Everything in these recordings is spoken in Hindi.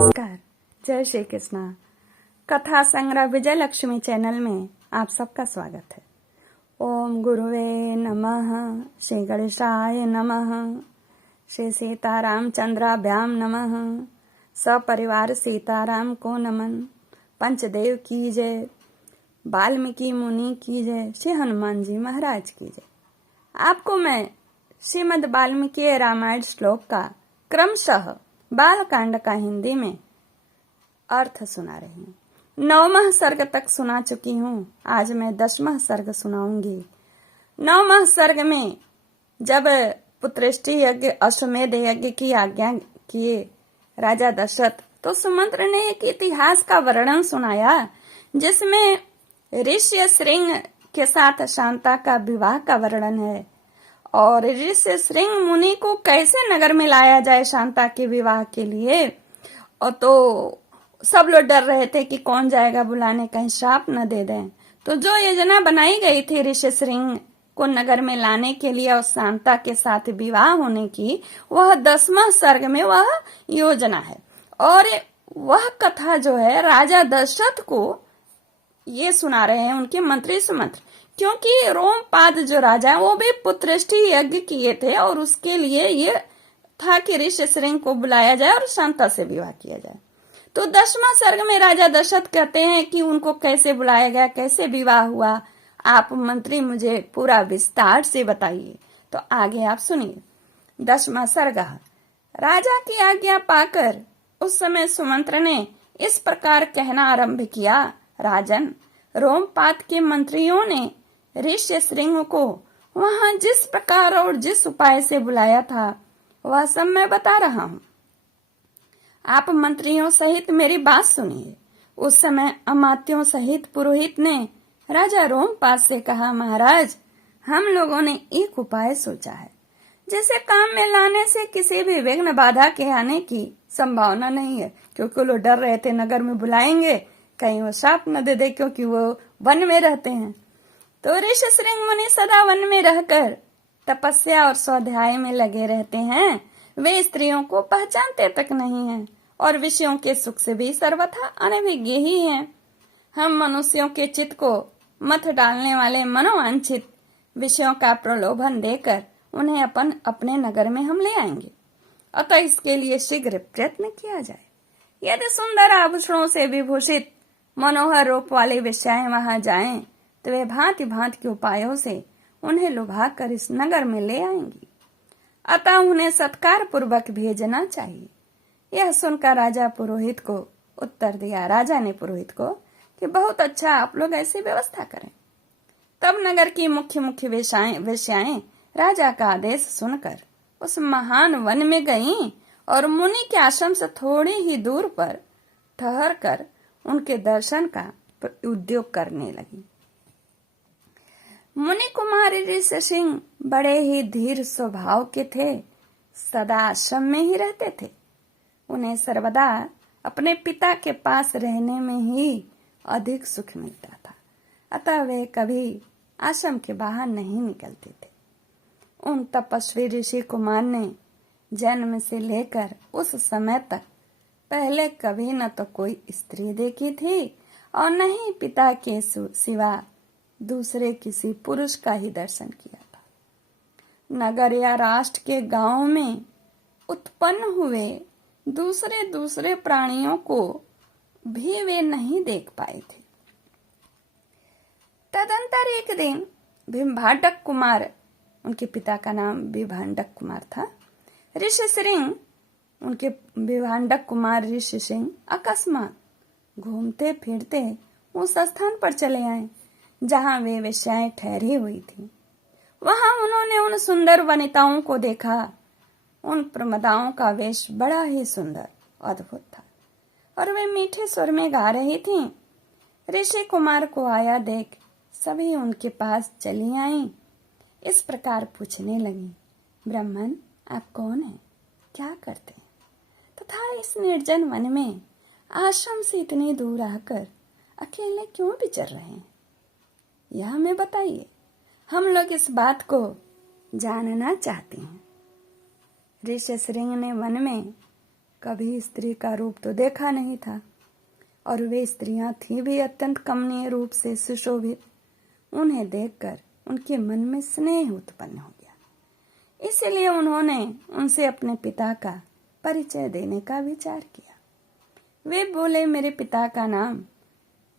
नमस्कार, जय श्री कृष्णा। कथा संग्रह विजय लक्ष्मी चैनल में आप सबका स्वागत है। ओम गुरुवे नमः, श्री गणेशाय नमः, श्री सीताराम चंद्राभ्याम नमः, सपरिवार सीताराम को नमन, पंचदेव की जय, वाल्मीकि मुनि की जय, श्री हनुमान जी महाराज की जय। आपको मैं श्रीमद् वाल्मीकि रामायण श्लोक का क्रमशः बालकांड का हिंदी में अर्थ सुना रही हूँ। 9वां सर्ग तक सुना चुकी हूँ, आज मैं 10वां सर्ग सुनाऊंगी। 9वां सर्ग में जब पुत्रेष्टि यज्ञ अश्वमेध यज्ञ की आज्ञा किए राजा दशरथ, तो सुमंत्र ने एक इतिहास का वर्णन सुनाया जिसमें ऋषि श्रृंग के साथ शांता का विवाह का वर्णन है और ऋषि श्रृंग मुनि को कैसे नगर में लाया जाए शांता के विवाह के लिए। और तो सब लोग डर रहे थे कि कौन जाएगा बुलाने, कहीं श्राप न दे दें। तो जो योजना बनाई गई थी ऋषि श्रृंग को नगर में लाने के लिए और शांता के साथ विवाह होने की, वह 10वां सर्ग में वह योजना है। और वह कथा जो है राजा दशरथ को ये सुना रहे हैं उनके मंत्री सुमंत्र, क्योंकि रोमपाद जो राजा वो भी पुत्रेष्टि यज्ञ किए थे और उसके लिए ये था कि ऋषि श्रृंग को बुलाया जाए और शांता से विवाह किया जाए। तो 10वां सर्ग में राजा दशरथ कहते हैं कि उनको कैसे बुलाया गया, कैसे विवाह हुआ, आप मंत्री मुझे पूरा विस्तार से बताइए। तो आगे आप सुनिए। 10वां सर्ग। राजा की आज्ञा पाकर उस समय सुमंत्र ने इस प्रकार कहना आरंभ किया, राजन, रोमपाद के मंत्रियों ने ऋषि श्रृंग को वहां जिस प्रकार और जिस उपाय से बुलाया था वह सब मैं बता रहा हूँ। आप मंत्रियों सहित मेरी बात सुनिए। उस समय अमात्यों सहित पुरोहित ने राजा रोमपाद से कहा, महाराज, हम लोगों ने एक उपाय सोचा है जिसे काम में लाने से किसी भी विघ्न बाधा के आने की संभावना नहीं है, क्योंकि लोग डर रहे थे नगर में बुलाएंगे कहीं वो श्राप न दे दे, क्योंकि वो वन में रहते हैं। तो ऋषि श्रृंग मुनि सदा वन में रहकर तपस्या और स्वाध्याय में लगे रहते हैं। वे स्त्रियों को पहचानते तक नहीं हैं और विषयों के सुख से भी सर्वथा अनभिज्ञ ही हैं। हम मनुष्यों के चित्त को मथ डालने वाले मनोवांछित विषयों का प्रलोभन देकर उन्हें अपने नगर में हम ले आएंगे। अतः इसके लिए शीघ्र प्रयत्न किया जाए। यदि सुंदर आभूषणों से विभूषित मनोहर रूप वाले वेश्याएं वहां जाएं, तो वे भांति भांति के उपायों से उन्हें लुभा कर इस नगर में ले आएंगी। अतः उन्हें सत्कार पूर्वक भेजना चाहिए। यह सुनकर राजा पुरोहित को उत्तर दिया। राजा ने पुरोहित को कि बहुत अच्छा, आप लोग ऐसी व्यवस्था करें। तब नगर की मुख्य मुख्य वेश्याएं राजा का आदेश सुनकर उस महान वन में गईं और मुनि के आश्रम से थोड़ी ही दूर पर ठहर कर उनके दर्शन का उद्योग करने लगी। मुनि कुमार ऋषि सिंह बड़े ही धीर स्वभाव के थे, सदा आश्रम में ही रहते थे। उन्हें सर्वदा अपने पिता के पास रहने में ही अधिक सुख मिलता था, अतः वे कभी आश्रम के बाहर नहीं निकलते थे। उन तपस्वी ऋषि कुमार ने जन्म से लेकर उस समय तक पहले कभी न तो कोई स्त्री देखी थी और न ही पिता के सिवा दूसरे किसी पुरुष का ही दर्शन किया था। नगर या राष्ट्र के गांव में उत्पन्न हुए दूसरे प्राणियों को भी वे नहीं देख पाए थे। तदंतर एक दिन भिम्भाटक कुमार, उनके पिता का नाम विभांडक कुमार था, ऋषि श्रृंग, उनके विभांडक कुमार ऋषि सिंह अकस्मात घूमते फिरते उस स्थान पर चले आए जहां वे वेश्याएं ठहरी हुई थी। वहां उन्होंने उन सुंदर वनिताओं को देखा। उन प्रमदाओं का वेश बड़ा ही सुंदर अद्भुत था और वे मीठे स्वर में गा रही थीं। ऋषि कुमार को आया देख सभी उनके पास चली आईं। इस प्रकार पूछने लगी, ब्राह्मण, आप कौन हैं, क्या करते हैं तथा इस निर्जन वन में आश्रम से इतनी दूर आकर अकेले क्यों विचर रहे हैं, यह हमें बताइए। हम लोग इस बात को जानना चाहते हैं। ऋषि श्रृंग ने वन में कभी स्त्री का रूप तो देखा नहीं था, और वे स्त्रियां थीं भी अत्यंत कमनीय रूप से सुशोभित। उन्हें देखकर उनके मन में स्नेह उत्पन्न हो गया। इसलिए उन्होंने उनसे अपने पिता का परिचय देने का विचार किया। वे बोले, मेरे पिता का नाम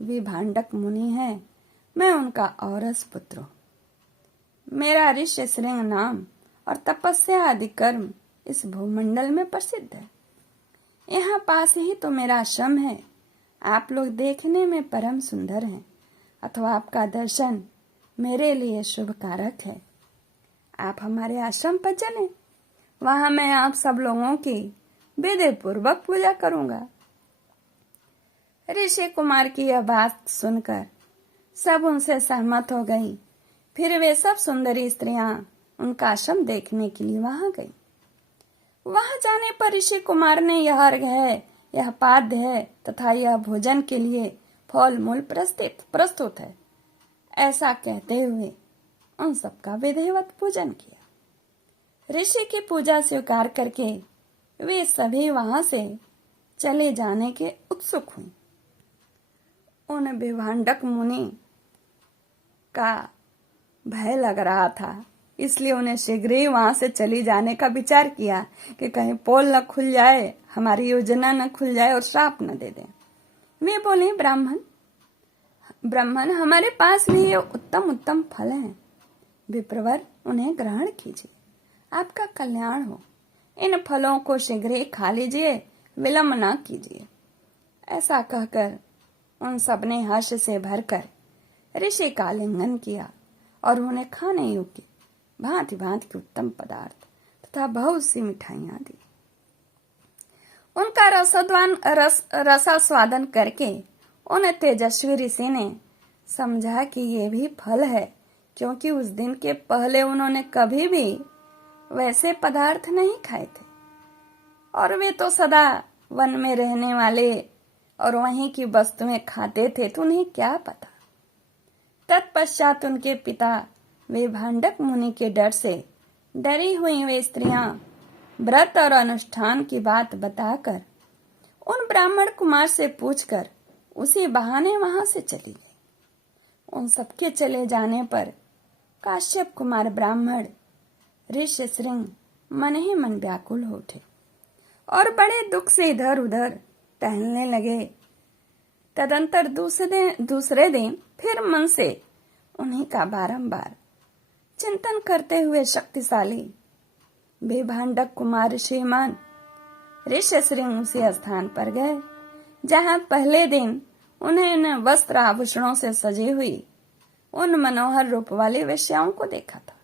विभांडक मुनि है, मैं उनका औरस पुत्र हूँ। मेरा ऋष्य श्रृंग नाम और तपस्या आदि कर्म इस भूमंडल में प्रसिद्ध है। यहाँ पास ही तो मेरा आश्रम है। आप लोग देखने में परम सुंदर हैं, अथवा आपका दर्शन मेरे लिए शुभ कारक है। आप हमारे आश्रम पर चलें, वहां मैं आप सब लोगों की विधि पूर्वक पूजा करूंगा। ऋषि कुमार की यह बात सुनकर सब उनसे सहमत हो गई। फिर वे सब सुंदरी स्त्रियां उनका आश्रम देखने के लिए वहां गईं। वहां जाने पर ऋषि कुमार ने यह अर्घ है, यह पाद्य है तथा यह भोजन के लिए फल मूल प्रस्तुत है, ऐसा कहते हुए उन सबका विधिवत पूजन किया। ऋषि की पूजा स्वीकार करके वे सभी वहां से चले जाने के उत्सुक हुई। उन विभांडक मुनि का भय लग रहा था, इसलिए उन्हें शीघ्र ही वहां से चली जाने का विचार किया कि कहीं पोल न खुल जाए, हमारी योजना न खुल जाए और श्राप न दे दें। वे बोले, ब्राह्मण हमारे पास भी ये उत्तम उत्तम फल हैं, विप्रवर उन्हें ग्रहण कीजिए, आपका कल्याण हो। इन फलों को शीघ्र ही खा लीजिए, विलंब न कीजिए। ऐसा कहकर उन सब ने हर्ष से भरकर ऋषि का आलिंगन किया और उन्हें खाने योग्य भांति भांति के उत्तम पदार्थ तथा बहुत सी मिठाइयां दी। उनका रसास्वादन करके उन तेजस्वी ऋषि ने समझा कि ये भी फल है, क्योंकि उस दिन के पहले उन्होंने कभी भी वैसे पदार्थ नहीं खाए थे, और वे तो सदा वन में रहने वाले और वहीं की वस्तुएं खाते थे, तो उन्हें क्या पता। तत्पश्चात उनके पिता विभांडक मुनि के डर से डरी हुई वे स्त्रियां व्रत और अनुष्ठान की बात बताकर उन ब्राह्मण कुमार से पूछकर उसी बहाने वहां से चली गई। उन सबके चले जाने पर काश्यप कुमार ब्राह्मण ऋष्य श्रृंग मन ही मन व्याकुल हो उठे और बड़े दुख से इधर उधर टहलने लगे। तदंतर दूसरे दिन फिर मन से उन्हीं का बारंबार चिंतन करते हुए शक्तिशाली विभांडक कुमार श्रीमान ऋष्य श्रृंग उसी स्थान पर गए जहां पहले दिन उन्हें न वस्त्र आभूषणों से सजी हुई उन मनोहर रूप वाली वेश्याओं को देखा था।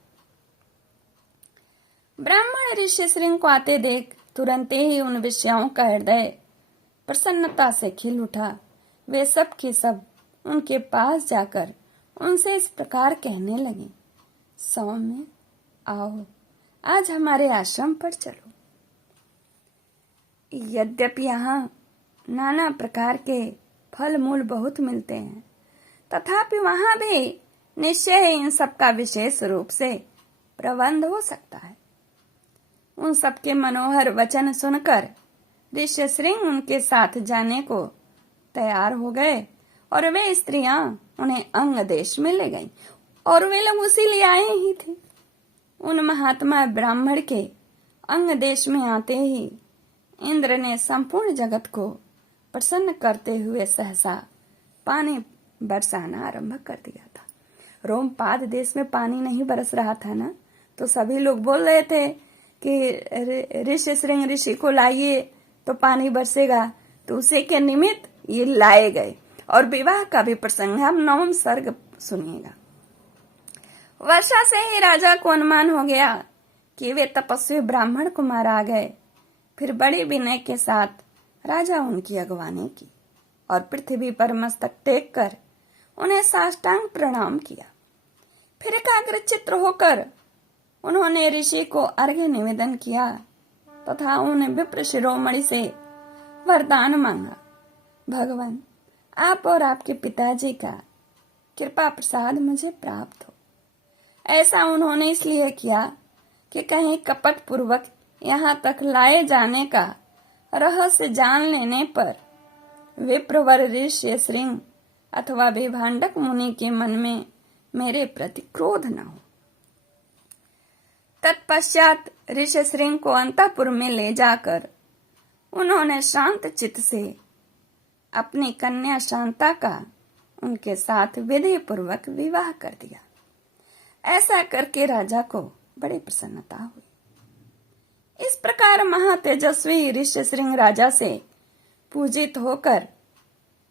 ब्राह्मण ऋषि श्रृंग को आते देख तुरंत ही उन वेश्याओं का हृदय प्रसन्नता से खिल उठा। वे सब की सब उनके पास जाकर उनसे इस प्रकार कहने लगे, सौम्य, आओ आज हमारे आश्रम पर चलो। यद्यपि यहाँ नाना प्रकार के फल मूल बहुत मिलते हैं, तथापि वहां भी निश्चय ही इन सब का विशेष रूप से प्रबंध हो सकता है। उन सबके मनोहर वचन सुनकर ऋष्य श्रृंग उनके साथ जाने को तैयार हो गए और वे स्त्रियां उन्हें अंग देश में ले गईं और वे लोग उसी लिए आए ही थे। उन महात्मा ब्राह्मण के अंग देश में आते ही इंद्र ने संपूर्ण जगत को प्रसन्न करते हुए सहसा पानी बरसाना आरंभ कर दिया था। रोमपाद देश में पानी नहीं बरस रहा था ना, तो सभी लोग बोल रहे थे कि ऋषि श्रृंग ऋषि को लाइए तो पानी बरसेगा, तो उसी के निमित्त ये लाए गए। और विवाह का भी प्रसंग हम 9वें सर्ग सुनिएगा। वर्षा से ही राजा को अनुमान हो गया कि वे तपस्वी ब्राह्मण कुमार आ गए। फिर बड़े विनय के साथ राजा उनकी अगवानी की और पृथ्वी पर मस्तक टेक कर उन्हें साष्टांग प्रणाम किया। फिर एकाग्रचित्त होकर उन्होंने ऋषि को अर्घ्य निवेदन किया तथा उन्हें विप्र शिरोमणि से वरदान मांगा, भगवान आप और आपके पिताजी का कृपा प्रसाद मुझे प्राप्त हो। ऐसा उन्होंने इसलिए किया कि कहीं कपट पूर्वक यहाँ तक लाए जाने का रहस्य जान लेने पर विप्रवर ऋषि श्रृंग अथवा विभांडक मुनि के मन में मेरे प्रति क्रोध न हो। तत्पश्चात ऋषि श्रृंग को अंतःपुर में ले जाकर उन्होंने शांत चित्त से अपनी कन्या शांता का उनके साथ विधि पूर्वक विवाह कर दिया। ऐसा करके राजा को बड़ी प्रसन्नता हुई। इस प्रकार महातेजस्वी ऋषि श्रृंग राजा से पूजित होकर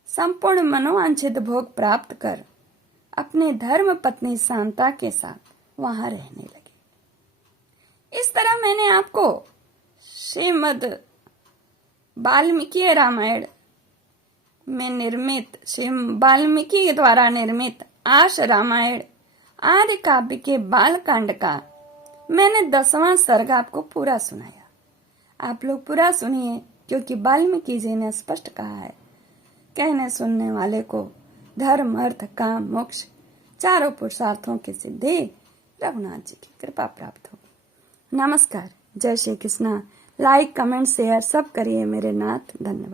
संपूर्ण मनोवांछित भोग प्राप्त कर अपनी धर्म पत्नी शांता के साथ वहां रहने लगे। इस तरह मैंने आपको श्रीमद् वाल्मीकि रामायण में निर्मित श्री वाल्मीकि द्वारा निर्मित आश रामायण आदि काव्य के बालकांड का मैंने 10वां सर्ग आपको पूरा सुनाया। आप लोग पूरा सुनिए, क्योंकि वाल्मीकि जी ने स्पष्ट कहा है, कहने सुनने वाले को धर्म अर्थ काम मोक्ष चारों पुरुषार्थों की सिद्धि रघुनाथ जी की कृपा प्राप्त होगी। नमस्कार, जय Shri Krishna. Like comment share सब करिए मेरे नाथ। धन्यवाद।